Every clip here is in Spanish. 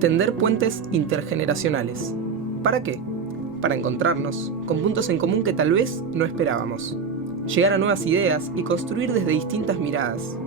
Tender puentes intergeneracionales. ¿Para qué? Para encontrarnos con puntos en común que tal vez no esperábamos. Llegar a nuevas ideas y construir desde distintas miradas.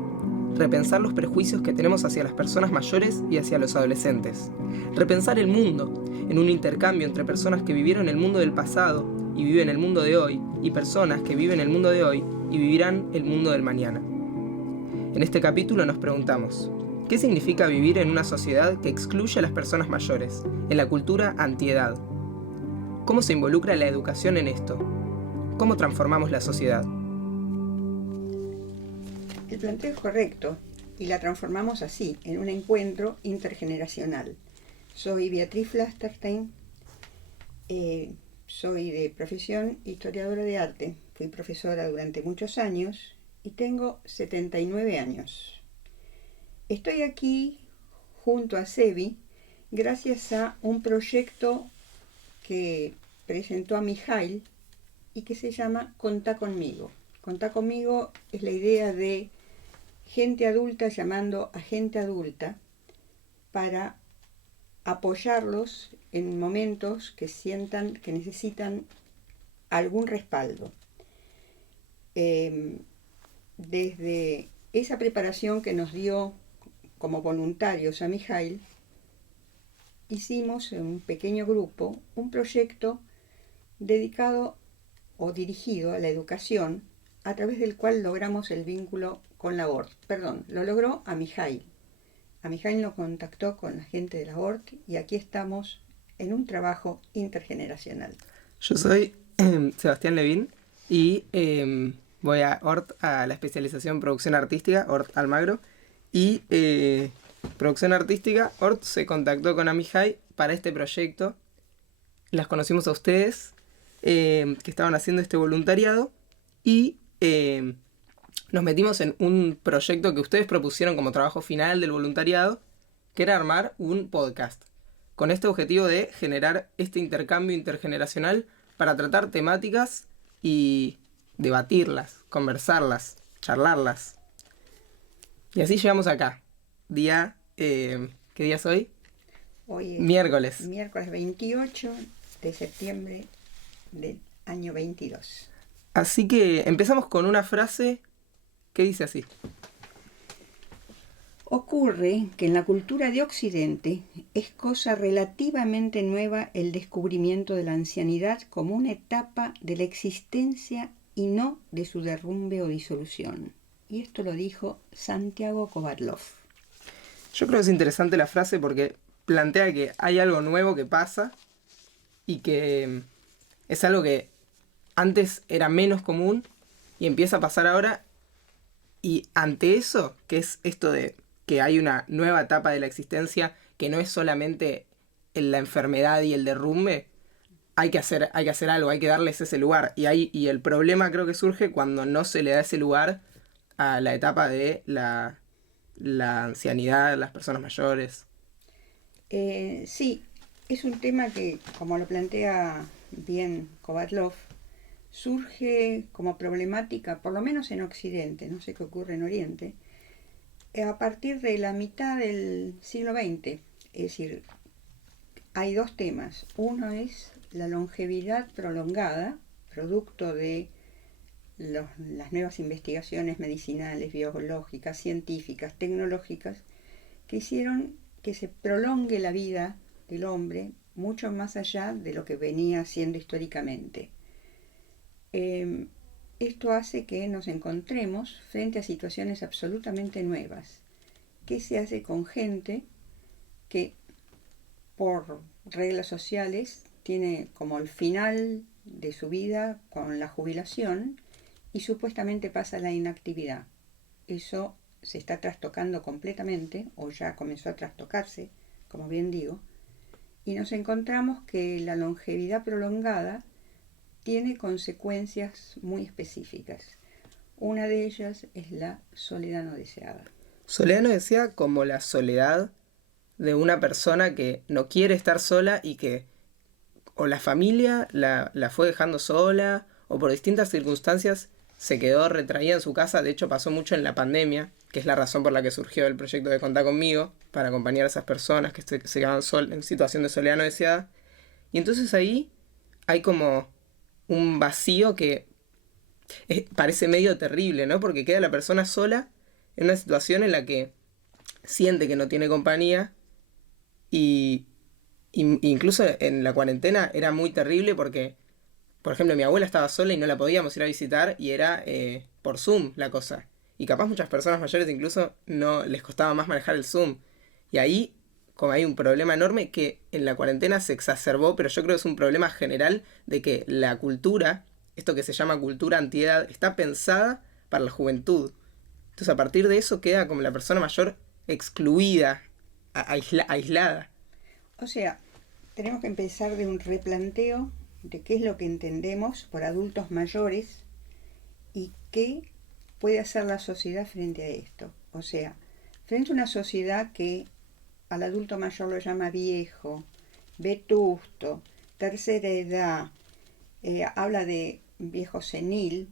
Repensar los prejuicios que tenemos hacia las personas mayores y hacia los adolescentes. Repensar el mundo, en un intercambio entre personas que vivieron el mundo del pasado y viven el mundo de hoy, y personas que viven el mundo de hoy y vivirán el mundo del mañana. En este capítulo nos preguntamos, ¿qué significa vivir en una sociedad que excluye a las personas mayores, en la cultura antiedad? ¿Cómo se involucra la educación en esto? ¿Cómo transformamos la sociedad? El planteo es correcto y la transformamos así, en un encuentro intergeneracional. Soy Beatriz Flasterstein, soy de profesión historiadora de arte, fui profesora durante muchos años y tengo 79 años. Estoy aquí junto a Sebi gracias a un proyecto que presentó a Mijail y que se llama Contá conmigo. Contá conmigo es la idea de gente adulta llamando a gente adulta para apoyarlos en momentos que sientan que necesitan algún respaldo. Desde esa preparación que nos dio como voluntarios a Mijail, hicimos en un pequeño grupo un proyecto dedicado o dirigido a la educación, a través del cual logramos el vínculo con la ORT. Lo logró a Mijail. A Mijail nos contactó con la gente de la ORT y aquí estamos en un trabajo intergeneracional. Yo soy Sebastián Levín y voy a ORT, a la especialización en producción artística, ORT Almagro, y producción artística, ORT se contactó con Amijay para este proyecto. Las conocimos a ustedes, que estaban haciendo este voluntariado, y nos metimos en un proyecto que ustedes propusieron como trabajo final del voluntariado, que era armar un podcast, con este objetivo de generar este intercambio intergeneracional para tratar temáticas y debatirlas, conversarlas, charlarlas. Y así llegamos acá. Día, ¿qué día es hoy? Hoy es miércoles 28 de septiembre del año 22. Así que empezamos con una frase que dice así. Ocurre que en la cultura de Occidente es cosa relativamente nueva el descubrimiento de la ancianidad como una etapa de la existencia y no de su derrumbe o disolución. Y esto lo dijo Santiago Kovadlov. Yo creo que es interesante la frase porque plantea que hay algo nuevo que pasa y que es algo que antes era menos común y empieza a pasar ahora. Y ante eso, que es esto de que hay una nueva etapa de la existencia que no es solamente la enfermedad y el derrumbe, hay que hacer algo, hay que darles ese lugar. Y el problema creo que surge cuando no se le da ese lugar a la etapa de la ancianidad, las personas mayores. Sí, es un tema que, como lo plantea bien Kovadlov, surge como problemática, por lo menos en Occidente, no sé qué ocurre en Oriente, a partir de la mitad del siglo XX. Es decir, hay dos temas. Uno es la longevidad prolongada, producto de las nuevas investigaciones medicinales, biológicas, científicas, tecnológicas, que hicieron que se prolongue la vida del hombre mucho más allá de lo que venía siendo históricamente. Esto hace que nos encontremos frente a situaciones absolutamente nuevas. ¿Qué se hace con gente que, por reglas sociales, tiene como el final de su vida con la jubilación y supuestamente pasa a la inactividad? Eso se está trastocando completamente, o ya comenzó a trastocarse, como bien digo, y nos encontramos que la longevidad prolongada tiene consecuencias muy específicas. Una de ellas es la soledad no deseada. Soledad no deseada como la soledad de una persona que no quiere estar sola y que o la familia la fue dejando sola o por distintas circunstancias se quedó retraída en su casa. De hecho, pasó mucho en la pandemia, que es la razón por la que surgió el proyecto de Contá Conmigo, para acompañar a esas personas que se quedaban en situación de soledad no deseada. Y entonces ahí hay como un vacío que parece medio terrible, ¿no? Porque queda la persona sola en una situación en la que siente que no tiene compañía y, incluso en la cuarentena era muy terrible porque, por ejemplo, mi abuela estaba sola y no la podíamos ir a visitar y era por Zoom la cosa. Y capaz muchas personas mayores incluso no les costaba más manejar el Zoom. Y ahí como hay un problema enorme que en la cuarentena se exacerbó, pero yo creo que es un problema general de que la cultura, esto que se llama cultura antiedad, está pensada para la juventud. Entonces a partir de eso queda como la persona mayor excluida, aislada. O sea, tenemos que empezar de un replanteo de qué es lo que entendemos por adultos mayores y qué puede hacer la sociedad frente a esto. O sea, frente a una sociedad que al adulto mayor lo llama viejo, vetusto, tercera edad, habla de viejo senil,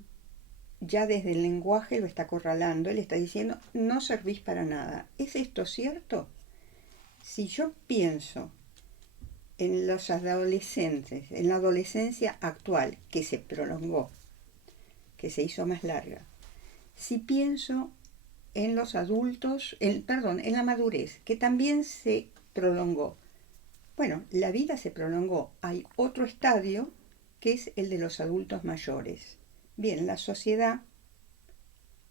ya desde el lenguaje lo está acorralando, le está diciendo no servís para nada. ¿Es esto cierto? Si yo pienso en los adolescentes, en la adolescencia actual, que se prolongó, que se hizo más larga, si pienso en los adultos, en la madurez, que también se prolongó. Bueno, la vida se prolongó. Hay otro estadio que es el de los adultos mayores. Bien, la sociedad,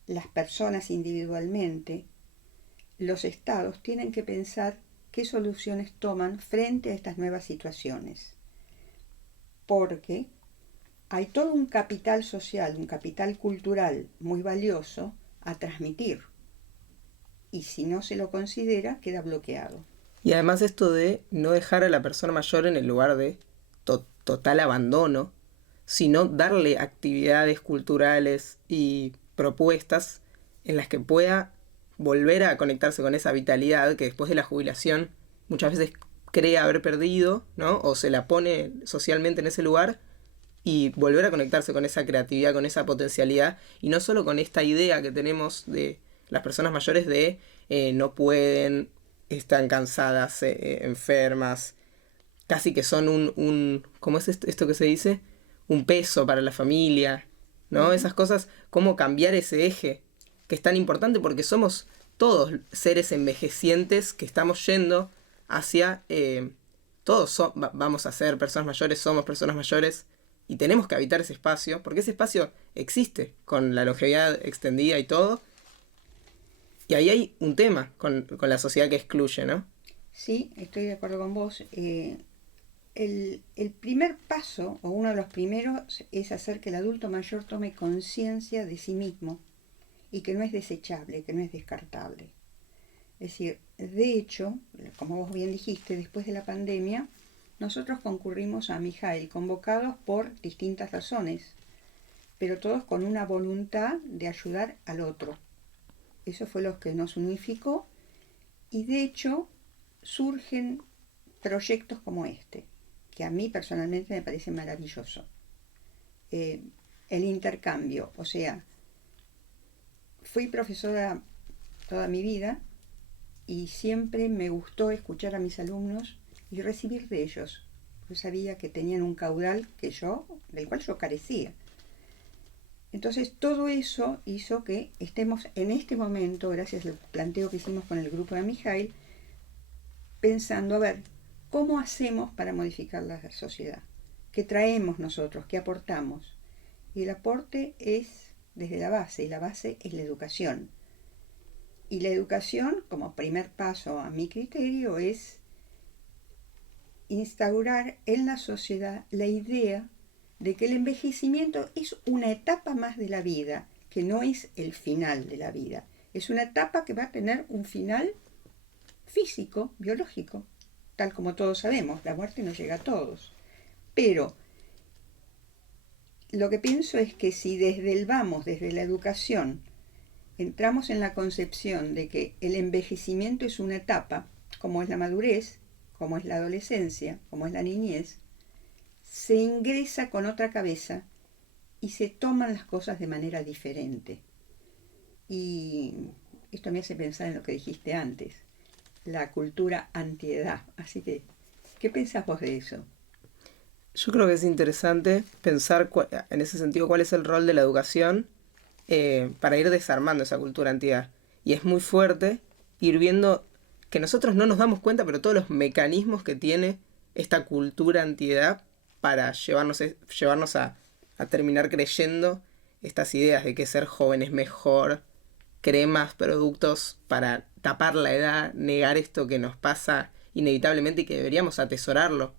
las personas individualmente, los estados tienen que pensar qué soluciones toman frente a estas nuevas situaciones. Porque hay todo un capital social, un capital cultural muy valioso a transmitir. Y si no se lo considera, queda bloqueado. Y además esto de no dejar a la persona mayor en el lugar de total abandono, sino darle actividades culturales y propuestas en las que pueda volver a conectarse con esa vitalidad que después de la jubilación muchas veces cree haber perdido, ¿no? O se la pone socialmente en ese lugar y volver a conectarse con esa creatividad, con esa potencialidad y no solo con esta idea que tenemos de las personas mayores de no pueden, están cansadas, enfermas, casi que son ¿cómo es esto que se dice? Un peso para la familia, ¿no? Esas cosas, cómo cambiar ese eje, que es tan importante porque somos todos seres envejecientes que estamos yendo hacia, todos vamos a ser personas mayores, somos personas mayores, y tenemos que habitar ese espacio, porque ese espacio existe, con la longevidad extendida y todo, y ahí hay un tema con la sociedad que excluye, ¿no? Sí, estoy de acuerdo con vos. El primer paso, o uno de los primeros, es hacer que el adulto mayor tome conciencia de sí mismo y que no es desechable, que no es descartable. Es decir, de hecho, como vos bien dijiste, después de la pandemia, nosotros concurrimos a Mijail, convocados por distintas razones, pero todos con una voluntad de ayudar al otro. Eso fue lo que nos unificó y de hecho surgen proyectos como este, que a mí personalmente me parece maravilloso. El intercambio, o sea, fui profesora toda mi vida y siempre me gustó escuchar a mis alumnos y recibir de ellos. Yo sabía que tenían un caudal del cual yo carecía. Entonces todo eso hizo que estemos en este momento, gracias al planteo que hicimos con el grupo de Mijail, pensando, a ver, ¿cómo hacemos para modificar la sociedad? ¿Qué traemos nosotros? ¿Qué aportamos? Y el aporte es desde la base, y la base es la educación. Y la educación, como primer paso a mi criterio, es instaurar en la sociedad la idea de que el envejecimiento es una etapa más de la vida, que no es el final de la vida. Es una etapa que va a tener un final físico, biológico, tal como todos sabemos, la muerte nos llega a todos. Pero lo que pienso es que si desde la educación, entramos en la concepción de que el envejecimiento es una etapa, como es la madurez, como es la adolescencia, como es la niñez, se ingresa con otra cabeza y se toman las cosas de manera diferente. Y esto me hace pensar en lo que dijiste antes, la cultura antiedad. Así que, ¿qué pensás vos de eso? Yo creo que es interesante pensar en ese sentido cuál es el rol de la educación para ir desarmando esa cultura antiedad. Y es muy fuerte ir viendo que nosotros no nos damos cuenta, pero todos los mecanismos que tiene esta cultura antiedad para llevarnos a terminar creyendo estas ideas de que ser joven es mejor, cremas, productos para tapar la edad, negar esto que nos pasa inevitablemente y que deberíamos atesorarlo.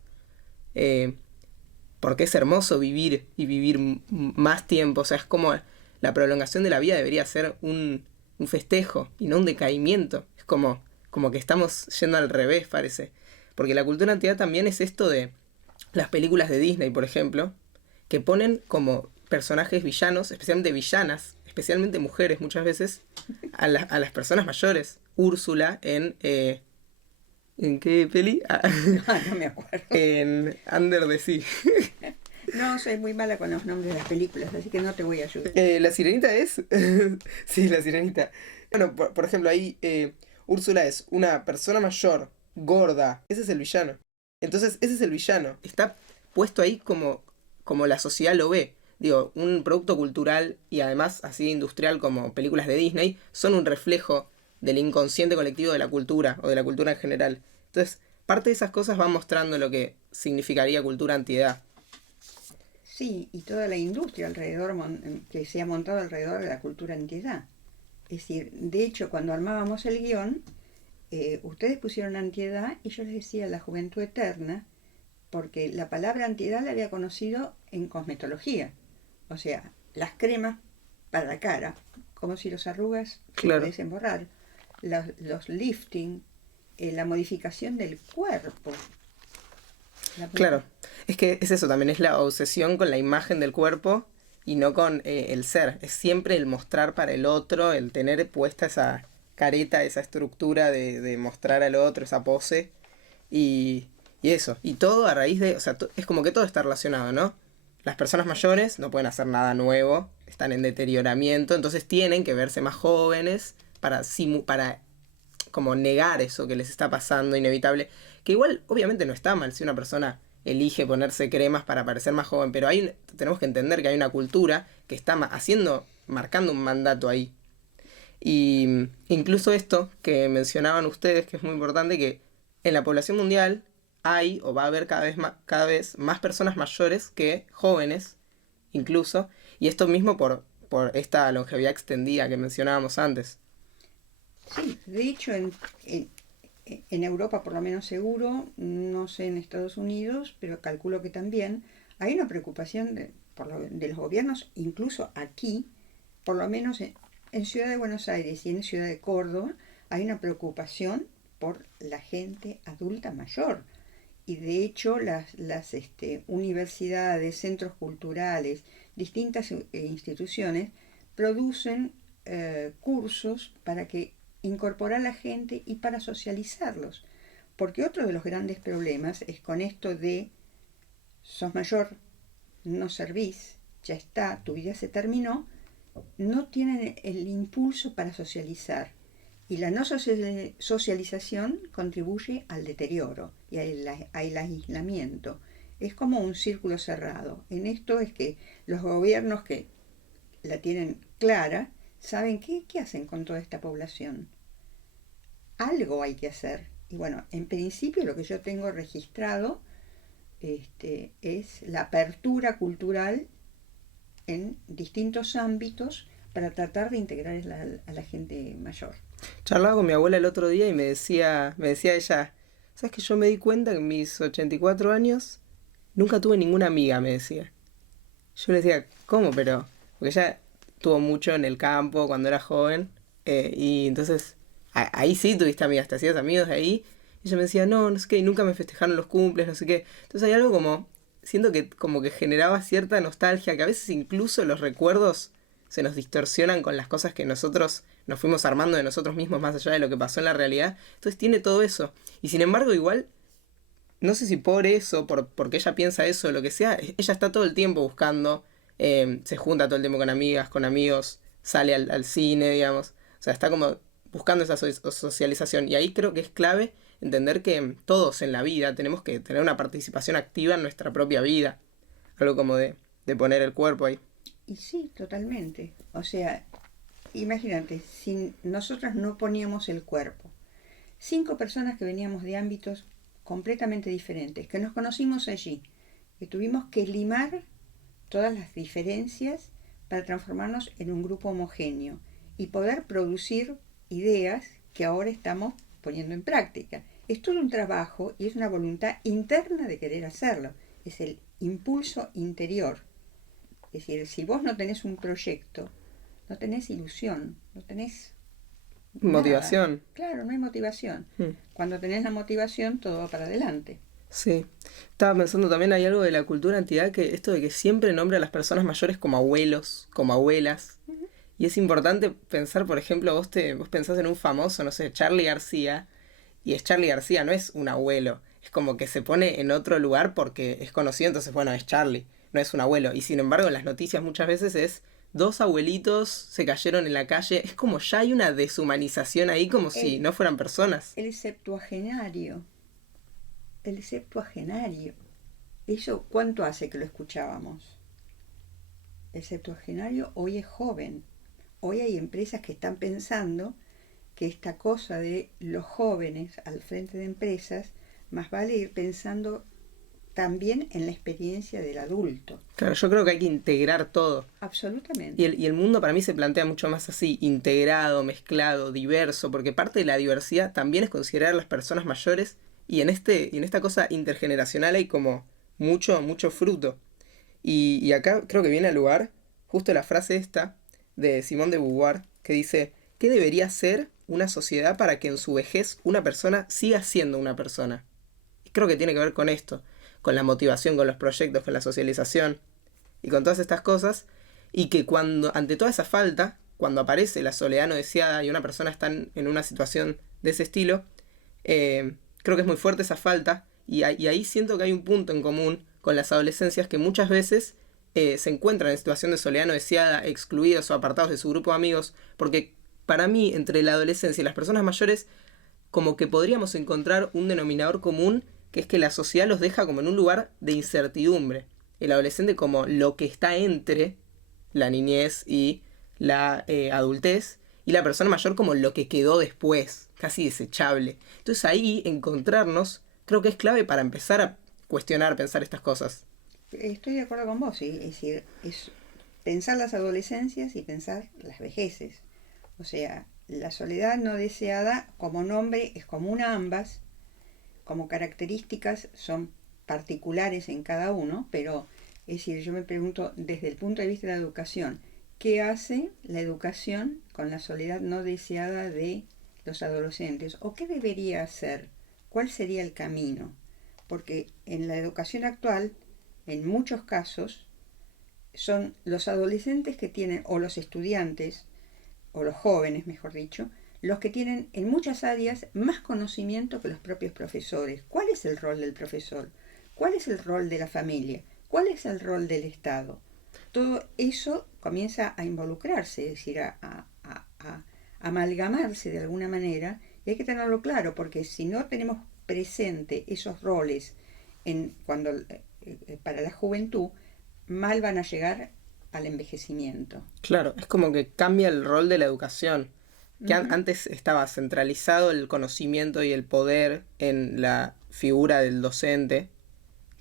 Eh, Porque es hermoso vivir y vivir más tiempo. O sea, es como la prolongación de la vida debería ser un festejo y no un decaimiento. Es como que estamos yendo al revés, parece. Porque la cultura antiedad también es esto de las películas de Disney, por ejemplo, que ponen como personajes villanos, especialmente villanas, especialmente mujeres muchas veces, a las personas mayores. Úrsula en... ¿en qué peli? No me acuerdo. En Under the Sea. No, soy muy mala con los nombres de las películas, así que no te voy a ayudar. ¿La sirenita es? Sí, la sirenita. Bueno, por ejemplo, ahí Úrsula es una persona mayor, gorda. Ese es el villano. Entonces, ese es el villano. Está puesto ahí como la sociedad lo ve. Digo, un producto cultural y además así industrial como películas de Disney son un reflejo del inconsciente colectivo de la cultura o de la cultura en general. Entonces, parte de esas cosas va mostrando lo que significaría cultura antiedad. Sí, y toda la industria alrededor que se ha montado alrededor de la cultura antiedad. Es decir, de hecho, cuando armábamos el guión, ustedes pusieron antiedad y yo les decía la juventud eterna, porque la palabra antiedad la había conocido en cosmetología. O sea, las cremas para la cara, como si los arrugas se Claro. pudiesen borrar. Los lifting, la modificación del cuerpo. Claro, es que es eso también, es la obsesión con la imagen del cuerpo y no con el ser. Es siempre el mostrar para el otro, el tener puesta esa careta, esa estructura de mostrar al otro, esa pose y, y eso. Y todo a raíz de, o sea, es como que todo está relacionado, ¿no? Las personas mayores no pueden hacer nada nuevo, están en deterioramiento, entonces tienen que verse más jóvenes para como negar eso que les está pasando inevitable, que igual obviamente no está mal si una persona elige ponerse cremas para parecer más joven, pero tenemos que entender que hay una cultura que está marcando un mandato ahí. Y incluso esto que mencionaban ustedes, que es muy importante, que en la población mundial hay o va a haber cada vez más personas mayores que jóvenes, incluso, y esto mismo por esta longevidad extendida que mencionábamos antes. Sí, de hecho en Europa por lo menos seguro, no sé en Estados Unidos, pero calculo que también hay una preocupación de los gobiernos, incluso aquí, por lo menos en Ciudad de Buenos Aires y en Ciudad de Córdoba, hay una preocupación por la gente adulta mayor. Y de hecho las universidades, centros culturales, distintas instituciones producen cursos para que incorporar a la gente y para socializarlos. Porque otro de los grandes problemas es con esto de sos mayor, no servís, ya está, tu vida se terminó, no tienen el impulso para socializar. Y la no socialización contribuye al deterioro y al aislamiento. Es como un círculo cerrado. En esto es que los gobiernos que la tienen clara saben qué hacen con toda esta población. Algo hay que hacer. Y bueno, en principio lo que yo tengo registrado es la apertura cultural en distintos ámbitos para tratar de integrar a la gente mayor. Charlaba con mi abuela el otro día y me decía ella, ¿sabes que yo me di cuenta que en mis 84 años nunca tuve ninguna amiga? Me decía. Yo le decía, ¿cómo? Pero, porque ella tuvo mucho en el campo cuando era joven, y entonces ahí sí tuviste amigas, te hacías amigos de ahí. Y ella me decía, no, no sé qué, y nunca me festejaron los cumples, no sé qué. Entonces hay algo como, siento que como que generaba cierta nostalgia, que a veces incluso los recuerdos se nos distorsionan con las cosas que nosotros nos fuimos armando de nosotros mismos más allá de lo que pasó en la realidad. Entonces tiene todo eso. Y sin embargo, igual, no sé si por eso, porque ella piensa eso o lo que sea, ella está todo el tiempo buscando se junta todo el tiempo con amigas, con amigos, sale al cine, digamos. O sea, está como buscando esa socialización. Y ahí creo que es clave entender que todos en la vida tenemos que tener una participación activa en nuestra propia vida. Algo como de poner el cuerpo ahí. Y sí, totalmente. O sea, imagínate, si nosotras no poníamos el cuerpo, 5 personas que veníamos de ámbitos completamente diferentes, que nos conocimos allí, que tuvimos que limar todas las diferencias para transformarnos en un grupo homogéneo y poder producir ideas que ahora estamos poniendo en práctica. Es todo un trabajo y es una voluntad interna de querer hacerlo. Es el impulso interior. Es decir, si vos no tenés un proyecto, no tenés ilusión, no tenés Motivación. nada. Claro, no hay motivación. Mm. Cuando tenés la motivación, todo va para adelante. Sí. Estaba pensando también, hay algo de la cultura antigua, que esto de que siempre nombra a las personas mayores como abuelos, como abuelas. Y es importante pensar, por ejemplo, vos pensás en un famoso, no sé, Charly García, y es Charly García, no es un abuelo. Es como que se pone en otro lugar porque es conocido, entonces bueno, es Charly, no es un abuelo. Y sin embargo, en las noticias muchas veces es 2 abuelitos se cayeron en la calle. Es como ya hay una deshumanización ahí, como si no fueran personas. El septuagenario. El septuagenario. ¿Eso cuánto hace que lo escuchábamos? El septuagenario hoy es joven. Hoy hay empresas que están pensando que esta cosa de los jóvenes al frente de empresas, más vale ir pensando también en la experiencia del adulto. Claro, yo creo que hay que integrar todo. Absolutamente. Y el mundo para mí se plantea mucho más así, integrado, mezclado, diverso, porque parte de la diversidad también es considerar a las personas mayores y en esta cosa intergeneracional hay como mucho fruto. Y acá creo que viene al lugar justo la frase esta de Simone de Beauvoir que dice, ¿qué debería ser una sociedad para que en su vejez una persona siga siendo una persona? Y creo que tiene que ver con esto, con la motivación, con los proyectos, con la socialización y con todas estas cosas, y que cuando, ante toda esa falta, cuando aparece la soledad no deseada y una persona está en una situación de ese estilo, creo que es muy fuerte esa falta, y ahí siento que hay un punto en común con las adolescencias que muchas veces se encuentran en situación de soledad no deseada, excluidos o apartados de su grupo de amigos, porque para mí, entre la adolescencia y las personas mayores, como que podríamos encontrar un denominador común, que es que la sociedad los deja como en un lugar de incertidumbre. El adolescente como lo que está entre la niñez y la adultez, y la persona mayor como lo que quedó después, casi desechable. Entonces ahí encontrarnos creo que es clave para empezar a cuestionar, pensar estas cosas. Estoy de acuerdo con vos, ¿sí? Es decir, es pensar las adolescencias y pensar las vejeces. O sea, la soledad no deseada como nombre es común a ambas, como características son particulares en cada uno, pero es decir, yo me pregunto desde el punto de vista de la educación, ¿qué hace la educación con la soledad no deseada de los adolescentes? ¿O qué debería hacer? ¿Cuál sería el camino? Porque en la educación actual, en muchos casos, son los adolescentes que tienen, o los estudiantes, o los jóvenes, mejor dicho, los que tienen en muchas áreas más conocimiento que los propios profesores. ¿Cuál es el rol del profesor? ¿Cuál es el rol de la familia? ¿Cuál es el rol del Estado? Todo eso comienza a involucrarse, es decir, a amalgamarse de alguna manera, y hay que tenerlo claro, porque si no tenemos presente esos roles para la juventud, mal van a llegar al envejecimiento. Claro, es como que cambia el rol de la educación. Que antes estaba centralizado el conocimiento y el poder en la figura del docente,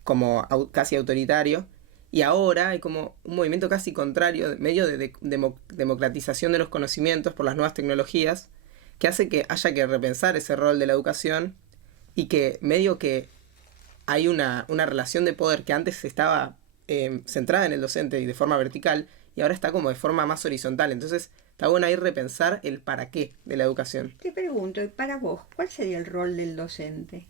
como casi autoritario, y ahora hay como un movimiento casi contrario, medio de democratización de los conocimientos por las nuevas tecnologías, que hace que haya que repensar ese rol de la educación y que medio que hay una relación de poder que antes estaba centrada en el docente y de forma vertical, y ahora está como de forma más horizontal. Entonces está bueno ahí repensar el para qué de la educación. Te pregunto, y para vos, ¿cuál sería el rol del docente?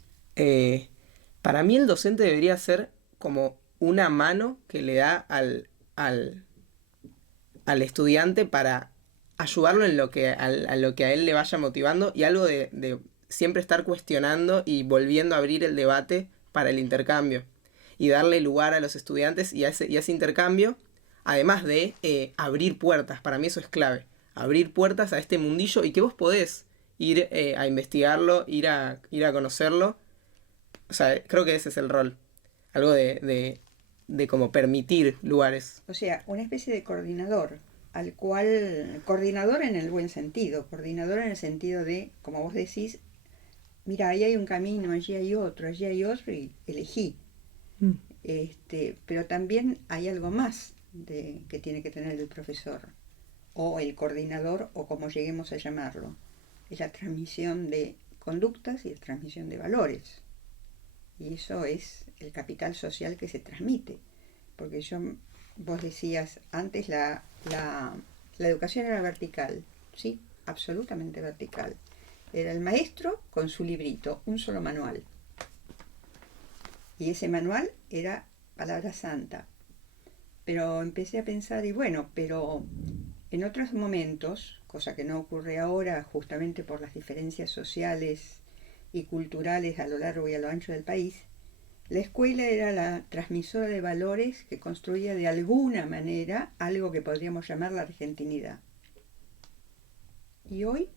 Para mí el docente debería ser como una mano que le da al estudiante para ayudarlo en lo que a lo que a él le vaya motivando, y algo de siempre estar cuestionando y volviendo a abrir el debate para el intercambio y darle lugar a los estudiantes y a ese intercambio, además de abrir puertas, para mí eso es clave, abrir puertas a este mundillo y que vos podés ir a investigarlo, ir a conocerlo. O sea, creo que ese es el rol, algo de como permitir lugares. O sea, una especie de coordinador, al cual, coordinador en el buen sentido, coordinador en el sentido de, como vos decís, mira, ahí hay un camino, allí hay otro y elegí. Pero también hay algo más que tiene que tener el profesor, o el coordinador, o como lleguemos a llamarlo. Es la transmisión de conductas y la transmisión de valores. Y eso es el capital social que se transmite. Porque vos decías, antes la educación era vertical, ¿sí? Absolutamente vertical. Era el maestro con su librito, un solo manual. Y ese manual era palabra santa. Pero empecé a pensar, y bueno, pero en otros momentos, cosa que no ocurre ahora justamente por las diferencias sociales y culturales a lo largo y a lo ancho del país, la escuela era la transmisora de valores que construía de alguna manera algo que podríamos llamar la argentinidad. ¿Y hoy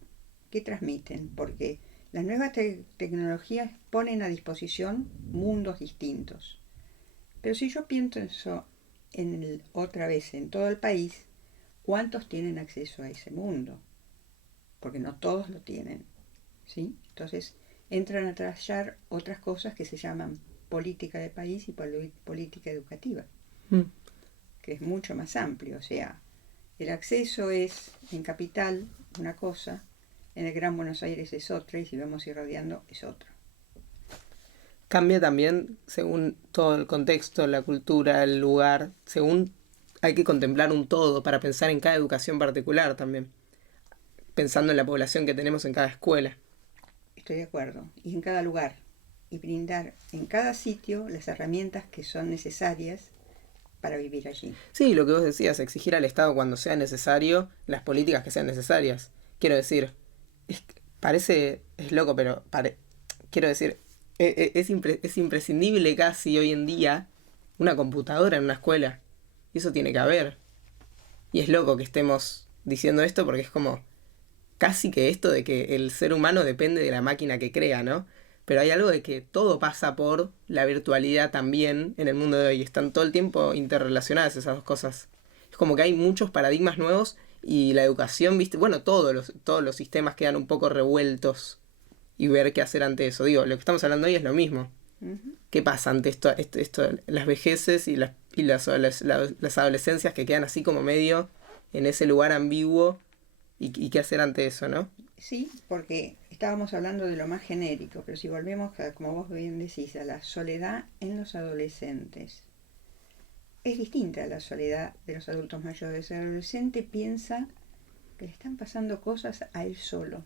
qué transmiten? Porque las nuevas tecnologías ponen a disposición mundos distintos. Pero si yo pienso eso otra vez en todo el país, ¿cuántos tienen acceso a ese mundo? Porque no todos lo tienen, ¿sí? Entonces entran a trallar otras cosas que se llaman política de país y política educativa, que es mucho más amplio. O sea, el acceso es en capital una cosa, en el Gran Buenos Aires es otra, y si vamos irradiando es otra. Cambia también según todo el contexto, la cultura, el lugar, según hay que contemplar un todo para pensar en cada educación particular también, pensando en la población que tenemos en cada escuela. Estoy de acuerdo, y en cada lugar, y brindar en cada sitio las herramientas que son necesarias para vivir allí. Sí, lo que vos decías, exigir al Estado cuando sea necesario las políticas que sean necesarias. Quiero decir, es loco, pero quiero decir, es imprescindible casi hoy en día una computadora en una escuela. Y eso tiene que haber. Y es loco que estemos diciendo esto porque es como casi que esto de que el ser humano depende de la máquina que crea, ¿no? Pero hay algo de que todo pasa por la virtualidad también en el mundo de hoy. Están todo el tiempo interrelacionadas esas dos cosas. Es como que hay muchos paradigmas nuevos y la educación, viste, bueno, todos los sistemas quedan un poco revueltos y ver qué hacer ante eso. Digo, lo que estamos hablando hoy es lo mismo. Uh-huh. ¿Qué pasa ante esto, las vejeces y las adolescencias que quedan así como medio en ese lugar ambiguo y qué hacer ante eso, ¿no? Sí, porque estábamos hablando de lo más genérico, pero si volvemos, como vos bien decís, a la soledad en los adolescentes, es distinta a la soledad de los adultos mayores. El adolescente piensa que le están pasando cosas a él solo,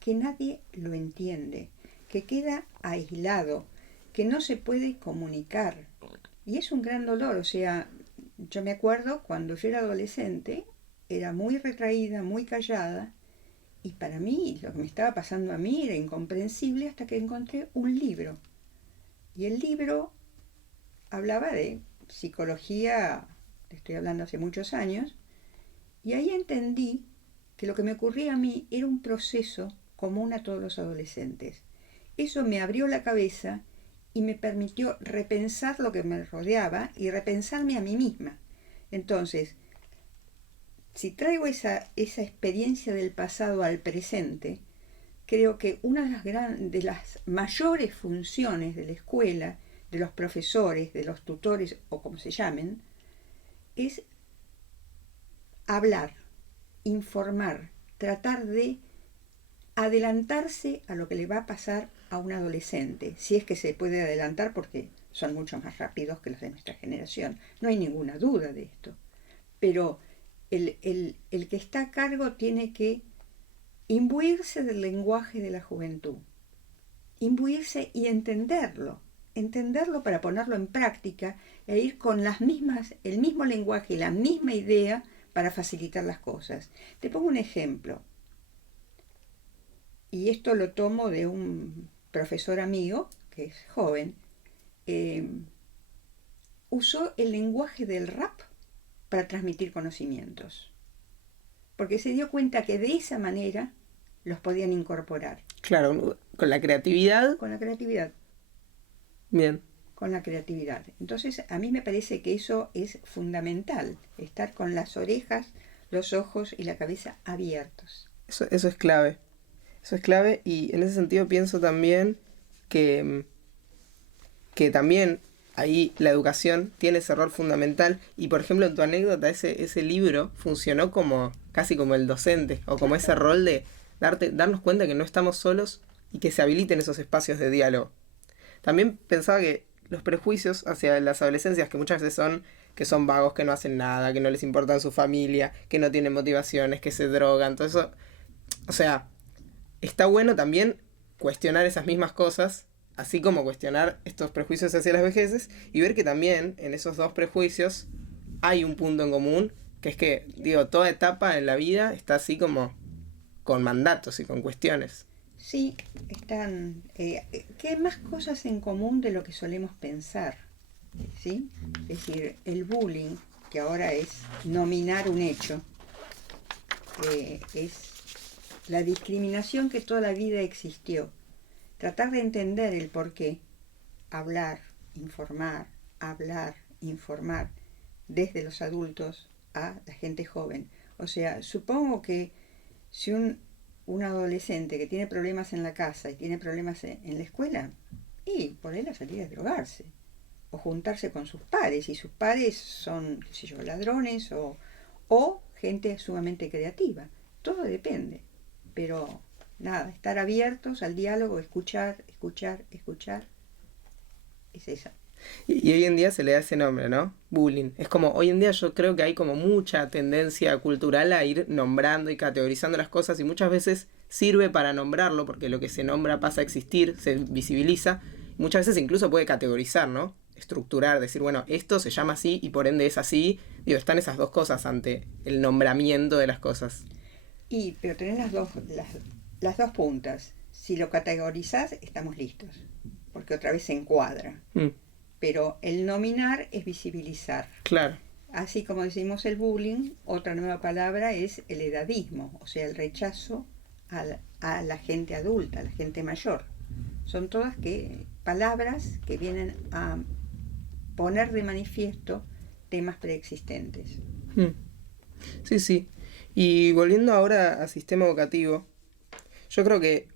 que nadie lo entiende, que queda aislado, que no se puede comunicar. Y es un gran dolor. O sea, yo me acuerdo cuando yo era adolescente, era muy retraída, muy callada, y para mí lo que me estaba pasando a mí era incomprensible hasta que encontré un libro. Y el libro hablaba de psicología, te estoy hablando hace muchos años, y ahí entendí que lo que me ocurría a mí era un proceso común a todos los adolescentes. Eso me abrió la cabeza y me permitió repensar lo que me rodeaba y repensarme a mí misma. Entonces, si traigo esa experiencia del pasado al presente, creo que una de las mayores funciones de la escuela, de los profesores, de los tutores o como se llamen, es hablar, informar, tratar de adelantarse a lo que le va a pasar a un adolescente, si es que se puede adelantar porque son mucho más rápidos que los de nuestra generación. No hay ninguna duda de esto. Pero el que está a cargo tiene que imbuirse del lenguaje de la juventud, imbuirse y entenderlo para ponerlo en práctica e ir con el mismo lenguaje y la misma idea para facilitar las cosas. Te pongo un ejemplo, y esto lo tomo de un profesor amigo, que es joven, usó el lenguaje del rap para transmitir conocimientos. Porque se dio cuenta que de esa manera los podían incorporar. Claro, con la creatividad. Con la creatividad. Bien. Con la creatividad. Entonces, a mí me parece que eso es fundamental, estar con las orejas, los ojos y la cabeza abiertos. Eso es clave. Eso es clave y en ese sentido pienso también que también ahí la educación tiene ese rol fundamental y por ejemplo en tu anécdota ese libro funcionó como casi como el docente o como ese rol de darnos cuenta que no estamos solos y que se habiliten esos espacios de diálogo. También pensaba que los prejuicios hacia las adolescencias, que muchas veces que son vagos, que no hacen nada, que no les importa su familia, que no tienen motivaciones, que se drogan, todo eso, o sea, está bueno también cuestionar esas mismas cosas, así como cuestionar estos prejuicios hacia las vejeces y ver que también en esos dos prejuicios hay un punto en común, que es que, digo, toda etapa en la vida está así como con mandatos y con cuestiones. Sí, están... que hay más cosas en común de lo que solemos pensar, ¿sí? Es decir, el bullying, que ahora es nominar un hecho, es la discriminación que toda la vida existió. Tratar de entender el porqué, hablar, informar, desde los adultos a la gente joven. O sea, supongo que si un adolescente que tiene problemas en la casa y tiene problemas en la escuela, y por él a salir a drogarse o juntarse con sus pares, y sus pares son, qué sé yo, ladrones o gente sumamente creativa. Todo depende, pero nada, estar abiertos al diálogo, escuchar, es esa. Y hoy en día se le da ese nombre, ¿no? Bullying. Es como, hoy en día yo creo que hay como mucha tendencia cultural a ir nombrando y categorizando las cosas y muchas veces sirve para nombrarlo porque lo que se nombra pasa a existir, se visibiliza. Muchas veces incluso puede categorizar, ¿no? Estructurar, decir, bueno, esto se llama así y por ende es así. Digo, están esas dos cosas ante el nombramiento de las cosas. Pero tenés las dos puntas. Si lo categorizás, estamos listos, porque otra vez se encuadra. Pero el nominar es visibilizar. Claro. Así como decimos el bullying, otra nueva palabra es el edadismo, o sea, el rechazo a la gente adulta, a la gente mayor. Son todas palabras que vienen a poner de manifiesto temas preexistentes. Sí, sí. Y volviendo ahora al sistema educativo, yo creo que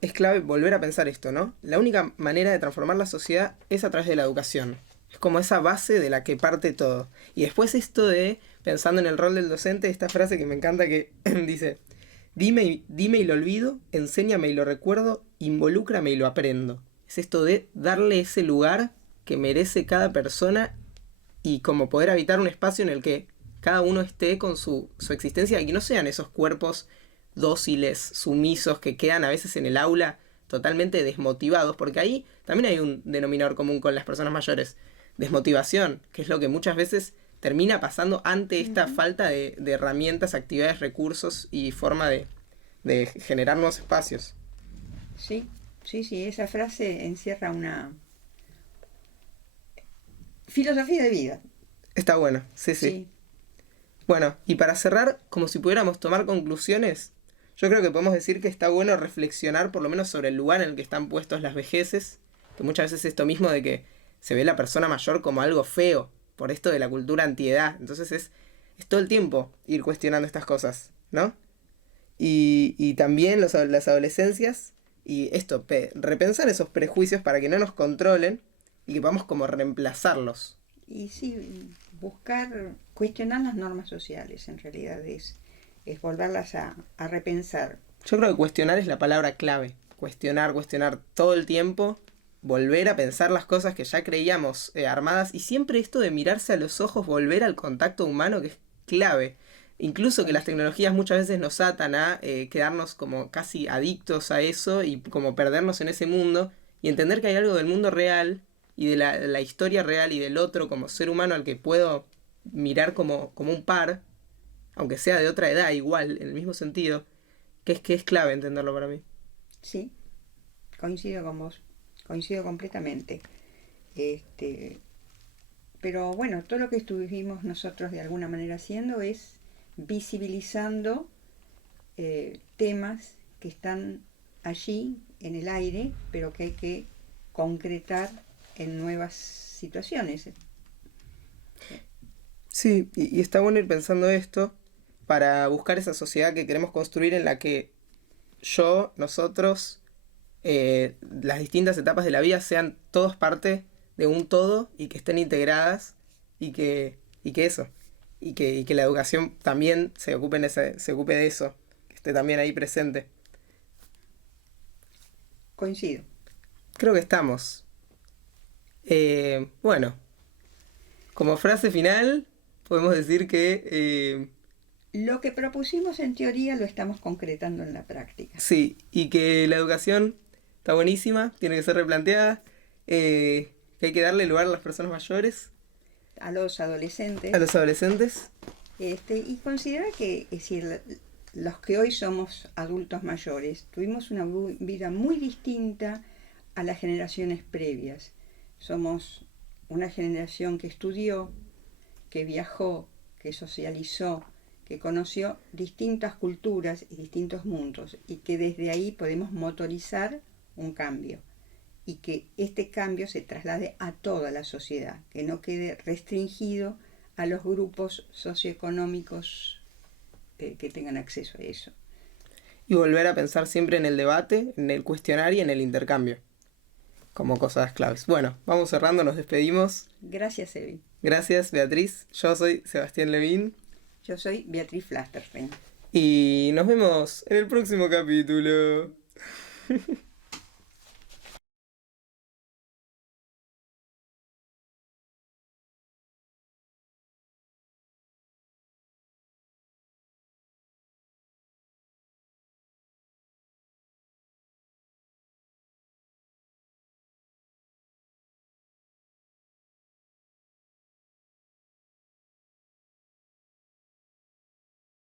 es clave volver a pensar esto, ¿no? La única manera de transformar la sociedad es a través de la educación. Es como esa base de la que parte todo. Y después esto de, pensando en el rol del docente, esta frase que me encanta que dice, dime y lo olvido, enséñame y lo recuerdo, involúcrame y lo aprendo. Es esto de darle ese lugar que merece cada persona y como poder habitar un espacio en el que cada uno esté con su existencia y que no sean esos cuerpos dóciles, sumisos, que quedan a veces en el aula totalmente desmotivados, porque ahí también hay un denominador común con las personas mayores, desmotivación, que es lo que muchas veces termina pasando ante esta falta de herramientas, actividades, recursos y forma de generar nuevos espacios. Sí, esa frase encierra una filosofía de vida. Está bueno, sí. Bueno, y para cerrar, como si pudiéramos tomar conclusiones, yo creo que podemos decir que está bueno reflexionar por lo menos sobre el lugar en el que están puestos las vejeces, que muchas veces esto mismo de que se ve la persona mayor como algo feo, por esto de la cultura antiedad. Entonces es todo el tiempo ir cuestionando estas cosas, ¿no? Y también las adolescencias, y esto, repensar esos prejuicios para que no nos controlen y que podamos como reemplazarlos. Y sí, cuestionar las normas sociales, en realidad es volverlas a repensar. Yo creo que cuestionar es la palabra clave. Cuestionar todo el tiempo, volver a pensar las cosas que ya creíamos armadas y siempre esto de mirarse a los ojos, volver al contacto humano que es clave. Incluso que las tecnologías muchas veces nos atan a quedarnos como casi adictos a eso y como perdernos en ese mundo y entender que hay algo del mundo real y de la historia real y del otro como ser humano al que puedo mirar como un par, aunque sea de otra edad, igual, en el mismo sentido, que es clave entenderlo para mí. Sí, coincido con vos, coincido completamente. Pero bueno, todo lo que estuvimos nosotros de alguna manera haciendo es visibilizando temas que están allí en el aire, pero que hay que concretar en nuevas situaciones. Sí, y está bueno ir pensando esto para buscar esa sociedad que queremos construir en la que nosotros, las distintas etapas de la vida sean todos parte de un todo y que estén integradas y que eso, y que la educación también se ocupe de eso, que esté también ahí presente. Coincido. Creo que estamos. Bueno, como frase final, podemos decir que Lo que propusimos en teoría lo estamos concretando en la práctica. sí, y que la educación está buenísima, tiene que ser replanteada, que hay que darle lugar a las personas mayores, A los adolescentes. a los adolescentes. Y considerar que, es decir, los que hoy somos adultos mayores, tuvimos una vida muy distinta a las generaciones previas. Somos una generación que estudió, que viajó, que socializó, que conoció distintas culturas y distintos mundos, y que desde ahí podemos motorizar un cambio, y que este cambio se traslade a toda la sociedad, que no quede restringido a los grupos socioeconómicos que tengan acceso a eso. Y volver a pensar siempre en el debate, en el cuestionar y en el intercambio, como cosas claves. Bueno, vamos cerrando, nos despedimos. Gracias, Evi. Gracias, Beatriz. Yo soy Sebastián Levín. Yo soy Beatriz Flasterstein. Y nos vemos en el próximo capítulo.